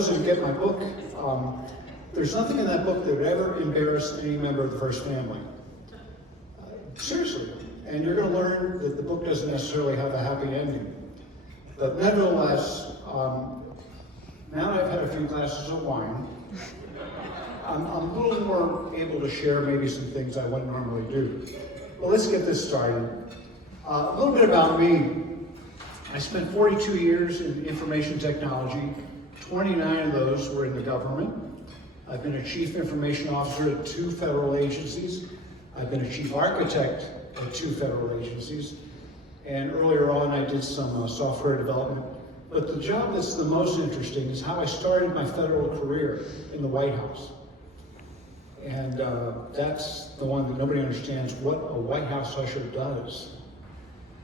those who get my book, there's nothing in that book that would ever embarrass any member of the First Family. Seriously. And you're going to learn that the book doesn't necessarily have a happy ending. But nevertheless, now that I've had a few glasses of wine, I'm a little more able to share maybe some things I wouldn't normally do. Well, let's get this started. A little bit about me. I spent 42 years in information technology. 29 of those were in the government. I've been a chief information officer at 2 federal agencies. I've been a chief architect at 2 federal agencies. And earlier on, I did some software development. But the job that's the most interesting is how I started my federal career in the White House. And that's the one that nobody understands what a White House usher does.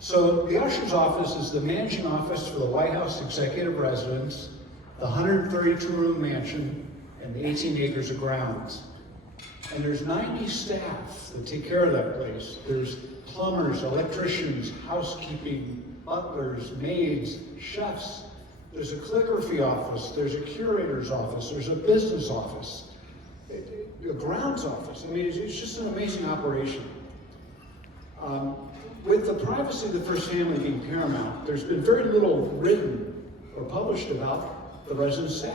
So the usher's office is the mansion office for the White House executive residence, the 132-room mansion, and the 18 acres of grounds. And there's 90 staff that take care of that place. There's plumbers, electricians, housekeeping, butlers, maids, chefs. There's a calligraphy office, there's a curator's office, there's a business office, a grounds office. I mean, it's just an amazing operation. With the privacy of the First Family being paramount, there's been very little written or published about the resident staff.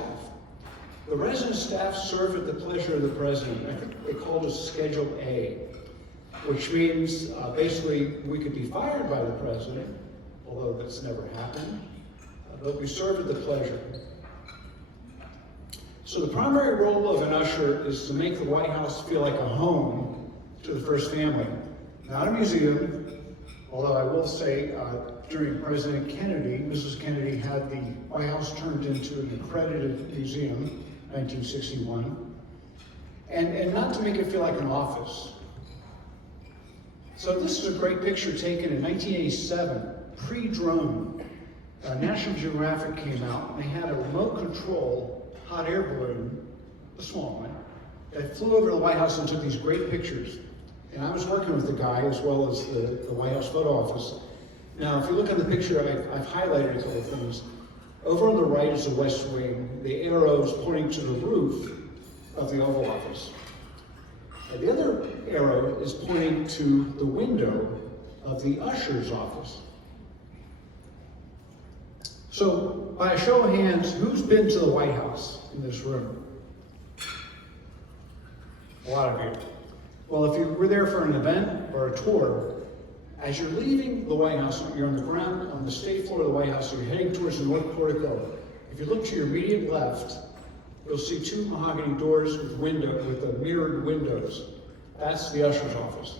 The resident staff serve at the pleasure of the president. I think they call it Schedule A, which means basically we could be fired by the president, although that's never happened, but we serve at the pleasure. So the primary role of an usher is to make the White House feel like a home to the First Family. Not a museum, although I will say during President Kennedy, Mrs. Kennedy had the White House turned into an accredited museum, 1961, and not to make it feel like an office. So this is a great picture taken in 1987, pre-drone. National Geographic came out and they had a remote control hot air balloon, a small one, that flew over the White House and took these great pictures. And I was working with the guy as well as the White House photo office. Now, if you look at the picture, I've highlighted a couple of things. Over on the right is the West Wing. The arrow is pointing to the roof of the Oval Office. And the other arrow is pointing to the window of the usher's office. So, by a show of hands, who's been to the White House in this room? A lot of you. Well, if you were there for an event or a tour, as you're leaving the White House, you're on the ground, on the state floor of the White House, you're heading towards the North Portico. If you look to your immediate left, you'll see 2 mahogany doors with mirrored windows. That's the usher's office.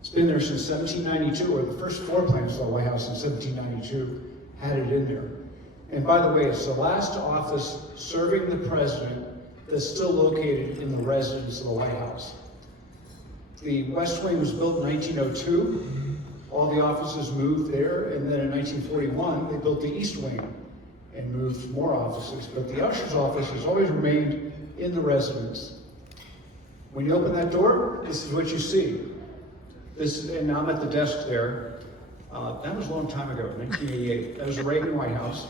It's been there since 1792, or the first floor plans of the White House in 1792 had it in there. And by the way, it's the last office serving the president that's still located in the residence of the White House. The West Wing was built in 1902. All the offices moved there, and then in 1941, they built the East Wing and moved more offices. But the usher's office has always remained in the residence. When you open that door, this is what you see. And I'm at the desk there. That was a long time ago, 1988. That was the Reagan White House.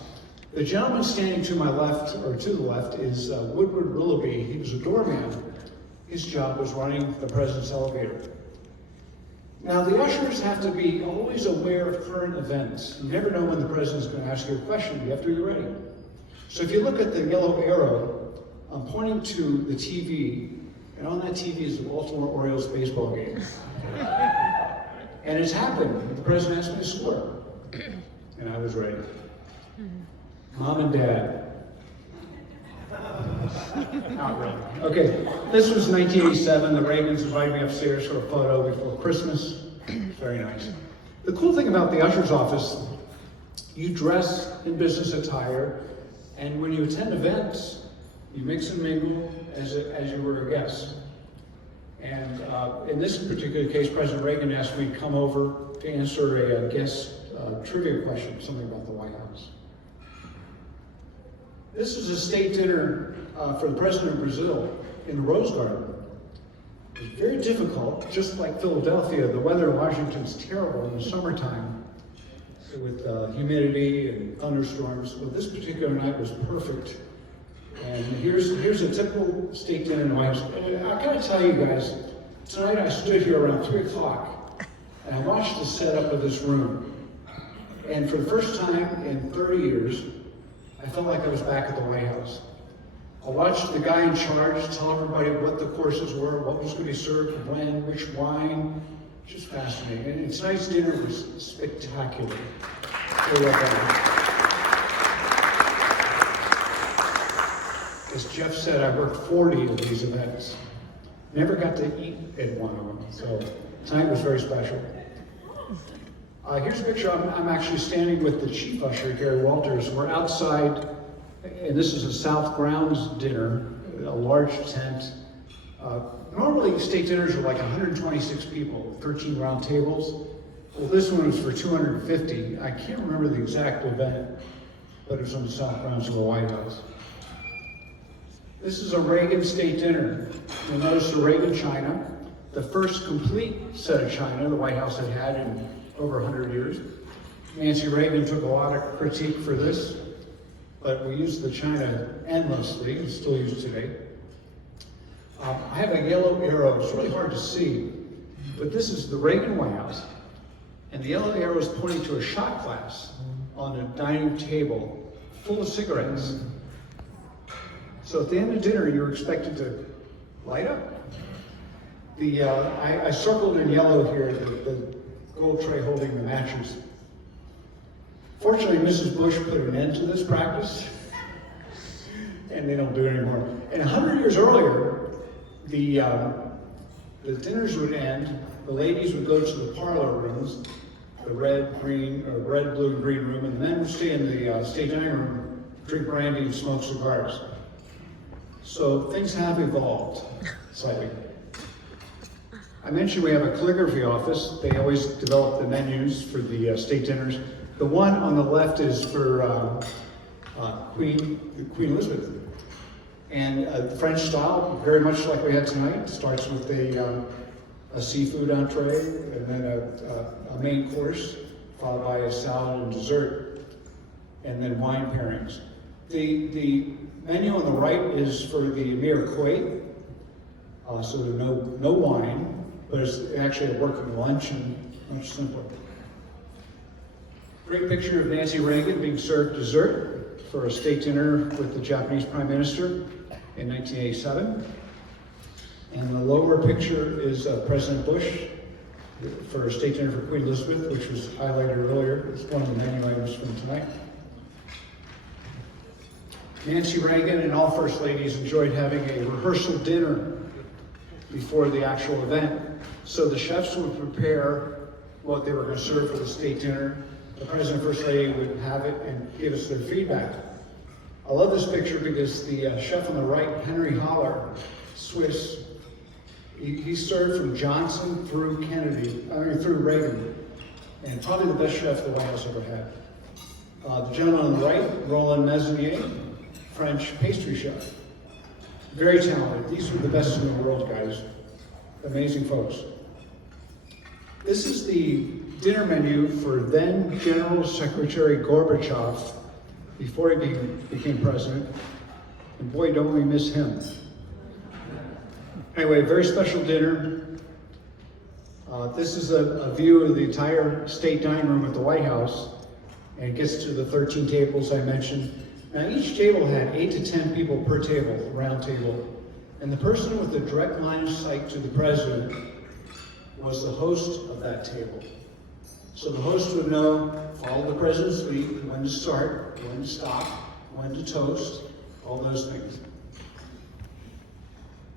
The gentleman standing to my left, or to the left, is Woodward Willoughby. He was a doorman. His job was running the president's elevator. Now, the ushers have to be always aware of current events. You never know when the president's going to ask you a question. You have to be ready. So if you look at the yellow arrow, I'm pointing to the TV, and on that TV is the Baltimore Orioles baseball game. And it's happened. The president asked me to score. And I was ready. Mom and Dad. Not really. Okay, this was 1987. The Reagans invited me upstairs for a photo before Christmas. Very nice. The cool thing about the usher's office, you dress in business attire, and when you attend events, you mix and mingle as you were a guest. And in this particular case, President Reagan asked me to come over to answer a guest trivia question, something about the White House. This is a state dinner for the President of Brazil in the Rose Garden. It was very difficult, just like Philadelphia. The weather in Washington is terrible in the summertime with humidity and thunderstorms. But this particular night was perfect. here's a typical state dinner in the White House. And I gotta tell you guys, tonight I stood here around 3 o'clock and I watched the setup of this room. And for the first time in 30 years, I felt like I was back at the White House. I watched the guy in charge tell everybody what the courses were, what was going to be served, when, which wine. Just fascinating. And tonight's dinner was spectacular. As Jeff said, I worked 40 of these events. Never got to eat at one of them, so tonight was very special. Here's a picture. I'm actually standing with the chief usher, Gary Walters. We're outside, and this is a South Grounds dinner, a large tent. Normally, state dinners are like 126 people, 13 round tables. Well, this one was for 250. I can't remember the exact event, but it was on the South Grounds of the White House. This is a Reagan state dinner. You'll notice the Reagan china, the first complete set of china the White House had had in over 100 years. Nancy Reagan took a lot of critique for this, but we use the china endlessly, it's still used today. I have a yellow arrow, it's really hard to see, but this is the Reagan White House, and the yellow arrow is pointing to a shot glass on a dining table full of cigarettes. So at the end of dinner, you're expected to light up. I circled in yellow here the gold tray holding the matches. Fortunately, Mrs. Bush put an end to this practice, and they don't do it anymore. And 100 years earlier, the dinners would end, the ladies would go to the parlor rooms, the red, blue, and green room, and the men would stay in the state dining room, drink brandy, and smoke cigars. So things have evolved slightly. I mentioned we have a calligraphy office. They always develop the menus for the state dinners. The one on the left is for Queen Elizabeth. And French style, very much like we had tonight, starts with a seafood entree and then a main course, followed by a salad and dessert, and then wine pairings. The menu on the right is for the Emir Kuwait, so there's no wine. But it's actually a working lunch and much simpler. Great picture of Nancy Reagan being served dessert for a state dinner with the Japanese Prime Minister in 1987. And the lower picture is President Bush for a state dinner for Queen Elizabeth, which was highlighted earlier. It's one of the menu items from tonight. Nancy Reagan and all First Ladies enjoyed having a rehearsal dinner before the actual event. So the chefs would prepare what they were going to serve for the state dinner. The President and First Lady would have it and give us their feedback. I love this picture because the chef on the right, Henry Holler, Swiss, he served from Johnson through through Reagan, and probably the best chef the White House ever had. The gentleman on the right, Roland Meissonier, French pastry chef. Very talented. These are the best in the world, guys. Amazing folks. This is the dinner menu for then General Secretary Gorbachev before he became president. And boy, don't we miss him. Anyway, very special dinner. This is a view of the entire state dining room at the White House, and it gets to the 13 tables I mentioned. Now, each table had 8 to 10 people per table, round table, and the person with the direct line of sight to the president was the host of that table. So the host would know, follow the president's lead, when to start, when to stop, when to toast, all those things.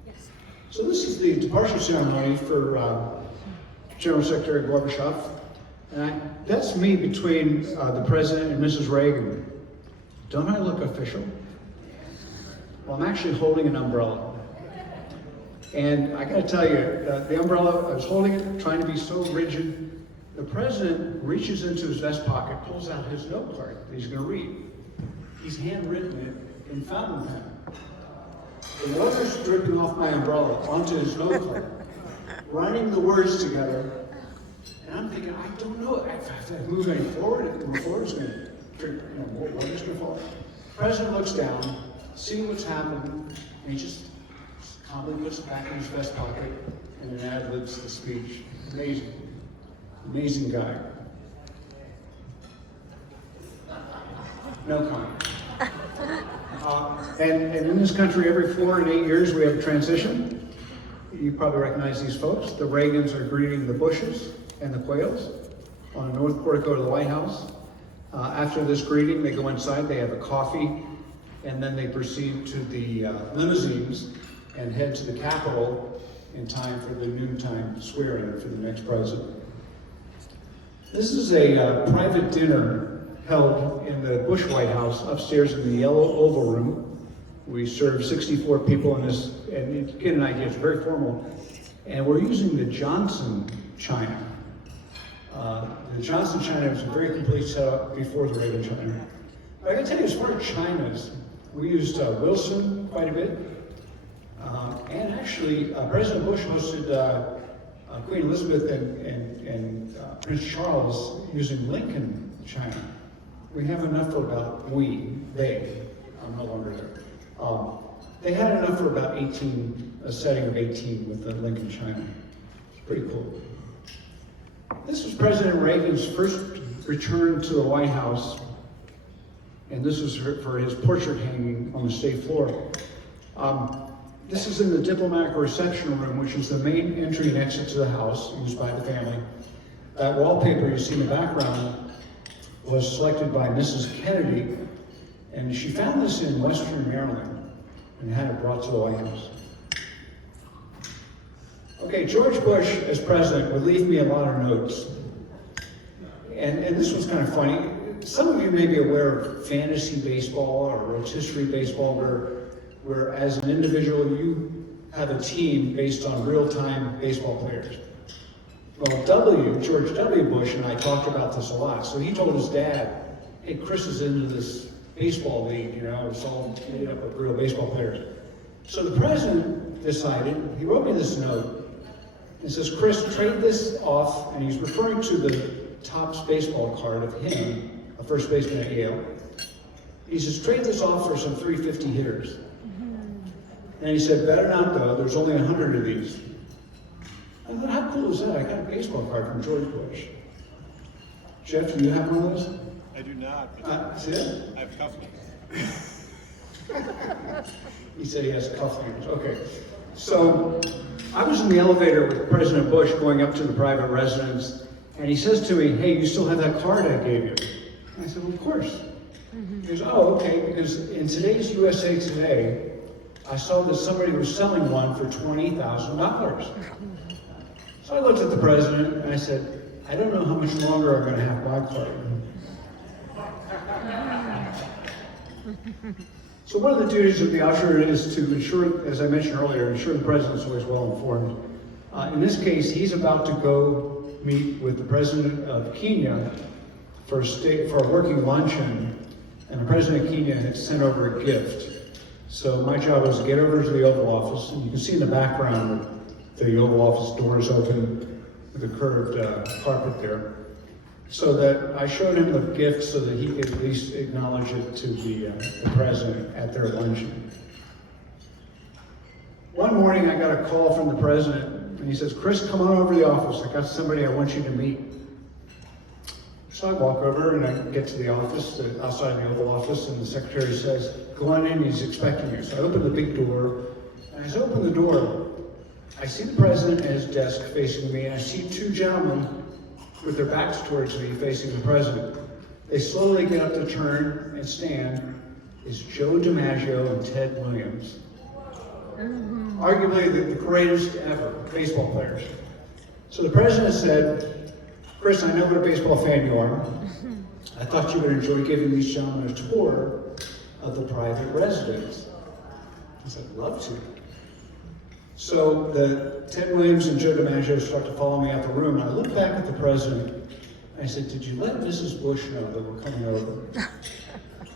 Yes. So this is the departure ceremony for General Secretary Gorbachev, and that's me between the president and Mrs. Reagan. Don't I look official? Well, I'm actually holding an umbrella. And I gotta tell you, the umbrella, I was holding it, trying to be so rigid. The president reaches into his vest pocket, pulls out his note card that he's gonna read. He's handwritten it in fountain pen. The water's dripping off my umbrella onto his note card, running the words together. And I'm thinking, I don't know, if I move any forward, it's gonna drip, water's gonna fall. The president looks down, seeing what's happening, and he just calmly puts it back in his vest pocket and then ad-libs the speech. Amazing. Amazing guy. No comment. And in this country, every 4 and 8 years, we have a transition. You probably recognize these folks. The Reagans are greeting the Bushes and the Quayles on the north portico of the White House. After this greeting, they go inside, they have a coffee, and then they proceed to the limousines and head to the Capitol in time for the noontime swearing for the next president. This is a private dinner held in the Bush White House upstairs in the Yellow Oval Room. We serve 64 people in this, and to get an idea, it's very formal. And we're using the Johnson china. The Johnson china was a very complete setup before the Reagan china. But I gotta tell you, as far as chinas, we used Wilson quite a bit. And actually, President Bush hosted Queen Elizabeth and Prince Charles using Lincoln china. We have enough for about, I'm no longer there. They had enough for about 18, a setting of 18 with the Lincoln china. It's pretty cool. This was President Reagan's first return to the White House, and this was for his portrait hanging on the state floor. This is in the diplomatic reception room, which is the main entry and exit to the house, used by the family. That wallpaper you see in the background was selected by Mrs. Kennedy, and she found this in Western Maryland and had it brought to the White House. Okay, George Bush as president would leave me a lot of notes. And this was kind of funny. Some of you may be aware of fantasy baseball or rotisserie baseball, where as an individual you have a team based on real-time baseball players. Well, George W. Bush and I talked about this a lot. So he told his dad, hey, Chris is into this baseball league, it's all made up of real baseball players. So the president decided, he wrote me this note. It says, Chris, trade this off, and he's referring to the Topps baseball card of him, a first baseman at Yale. He says, trade this off for some 350 hitters. And he said, better not though, there's only 100 of these. I thought, how cool is that? I got a baseball card from George Bush. Jeff, do you have one of those? I do not. See it? I have cufflinks. He said he has cufflinks. Okay. So I was in the elevator with President Bush going up to the private residence, and he says to me, hey, you still have that card I gave you? And I said, well, of course. He goes, oh, okay, because in today's USA Today, I saw that somebody was selling one for $20,000. So I looked at the president and I said, I don't know how much longer I'm going to have my card. So one of the duties of the usher is to ensure, as I mentioned earlier, ensure the president's always well informed. In this case, he's about to go meet with the president of Kenya for a working luncheon, and the president of Kenya had sent over a gift. So my job was to get over to the Oval Office, and you can see in the background the Oval Office doors open with a curved carpet there. So that I showed him the gift so that he could at least acknowledge it to the president at their luncheon. One morning I got a call from the president, and he says, Chris, come on over to the office. I got somebody I want you to meet. So I walk over and I get to the office, outside the Oval Office, and the secretary says, go on in, he's expecting you. So I open the big door, and as I open the door, I see the president at his desk facing me, and I see two gentlemen with their backs towards me facing the president. They slowly get up to turn and stand. It's Joe DiMaggio and Ted Williams. Arguably the greatest ever baseball players. So the president said, Chris, I know what a baseball fan you are. I thought you would enjoy giving these gentlemen a tour of the private residence. I said, love to. So the Ted Williams and Joe DiMaggio start to follow me out the room, and I look back at the president, and I said, did you let Mrs. Bush know that we're coming over?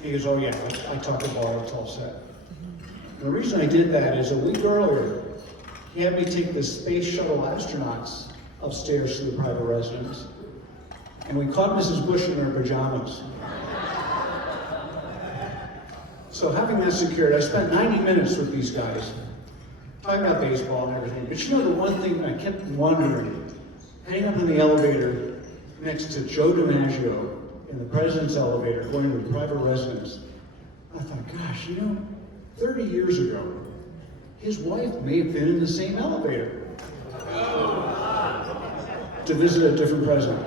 He goes, oh yeah, I talked to Ball, it's all set. And the reason I did that is a week earlier, he had me take the space shuttle astronauts upstairs to the private residence, and we caught Mrs. Bush in her pajamas. So having that secured, I spent 90 minutes with these guys, talking about baseball and everything. But you know the one thing I kept wondering, heading up in the elevator next to Joe DiMaggio in the president's elevator, going to a private residence, I thought, gosh, 30 years ago, his wife may have been in the same elevator to visit a different president.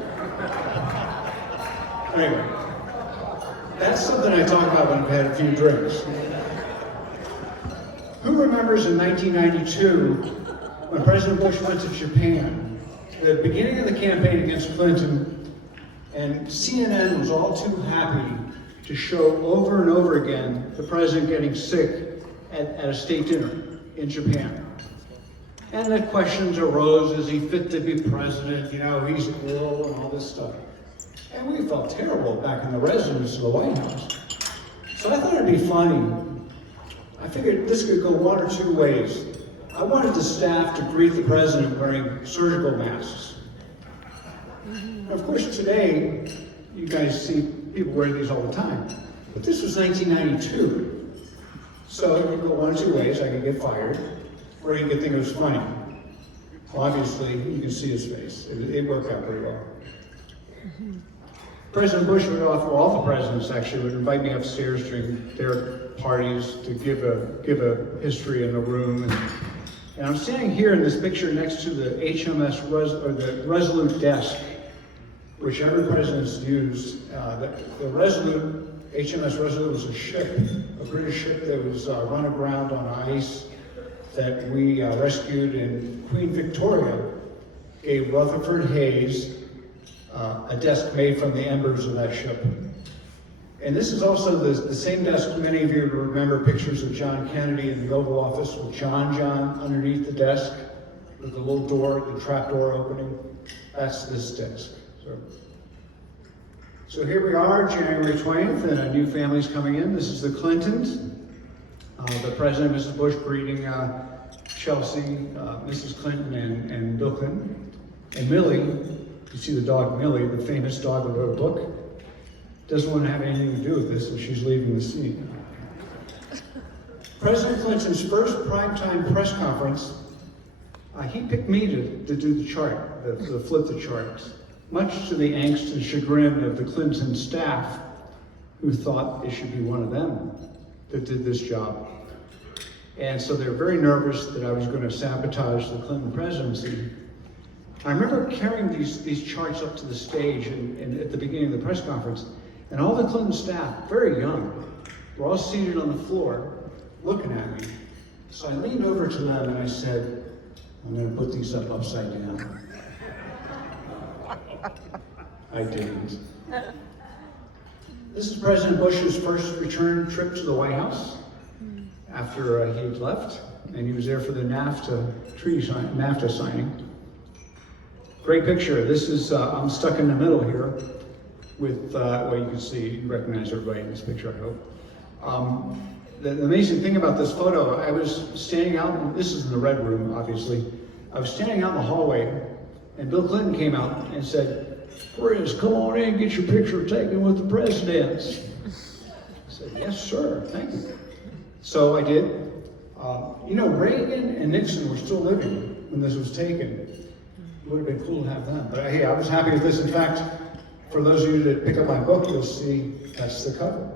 Anyway, that's something I talk about when I've had a few drinks. Who remembers in 1992, when President Bush went to Japan, the beginning of the campaign against Clinton, and CNN was all too happy to show over and over again the president getting sick at a state dinner in Japan. And the questions arose, is he fit to be president? He's ill and all this stuff. And we felt terrible back in the residence of the White House. So I thought it'd be funny. I figured this could go one or two ways. I wanted the staff to greet the president wearing surgical masks. Of course, today, you guys see people wearing these all the time. But this was 1992. So it could go one or two ways. I could get fired, or you could think it was funny. Well, obviously, you can see his face. It worked out pretty well. President Bush would offer, all the presidents actually would invite me upstairs during their parties to give a history in the room. And I'm standing here in this picture next to the the Resolute desk, which every president's used. The Resolute, HMS Resolute was a ship, a British ship that was run aground on ice that we rescued, and Queen Victoria gave Rutherford Hayes a desk made from the embers of that ship. And this is also the same desk many of you remember pictures of John Kennedy in the Oval Office with John underneath the desk with the little door, the trap door opening. That's this desk. So here we are, January 20th, and a new family's coming in. This is the Clintons. The President and Mrs. Bush greeting Chelsea, Mrs. Clinton, and Bill Clinton. And Millie, you see the dog Millie, the famous dog that wrote a book, doesn't want to have anything to do with this, and she's leaving the scene. President Clinton's first primetime press conference, he picked me to do the chart, to flip the charts, much to the angst and chagrin of the Clinton staff, who thought it should be one of them that did this job. And so they were very nervous that I was going to sabotage the Clinton presidency. I remember carrying these charts up to the stage and at the beginning of the press conference, and all the Clinton staff, very young, were all seated on the floor looking at me. So I leaned over to them and I said, I'm going to put these up upside down. I didn't. This is President Bush's first return trip to the White House after he had left, and he was there for the NAFTA signing. Great picture. This is, I'm stuck in the middle here with, well, you can see, you can recognize everybody in this picture, I hope. The amazing thing about this photo, I was standing out, this is in the red room, obviously. I was standing out in the hallway, and Bill Clinton came out and said, Chris, come on in, get your picture taken with the presidents. I said, yes, sir, thank you. So I did. Reagan and Nixon were still living when this was taken. It would have been cool to have them. But hey, I was happy with this. In fact, for those of you that pick up my book, you'll see that's the cover.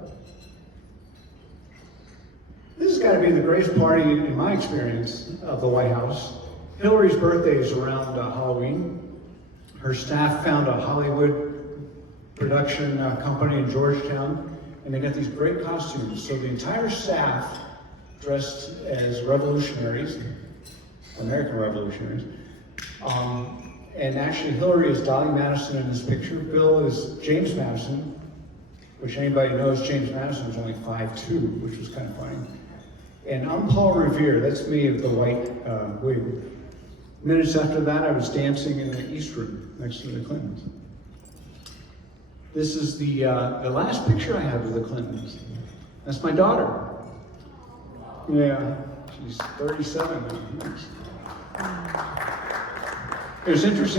This has got to be the greatest party, in my experience, of the White House. Hillary's birthday is around Halloween. Her staff found a Hollywood production company in Georgetown, and they got these great costumes. So the entire staff dressed as revolutionaries, American revolutionaries. And actually Hillary is Dolly Madison in this picture. Bill is James Madison, which anybody knows James Madison was only 5'2", which was kind of funny. And I'm Paul Revere, that's me with the white wig. Minutes after that, I was dancing in the East Room next to the Clintons. This is the last picture I have of the Clintons. That's my daughter. Yeah, she's 37 now. It was interesting.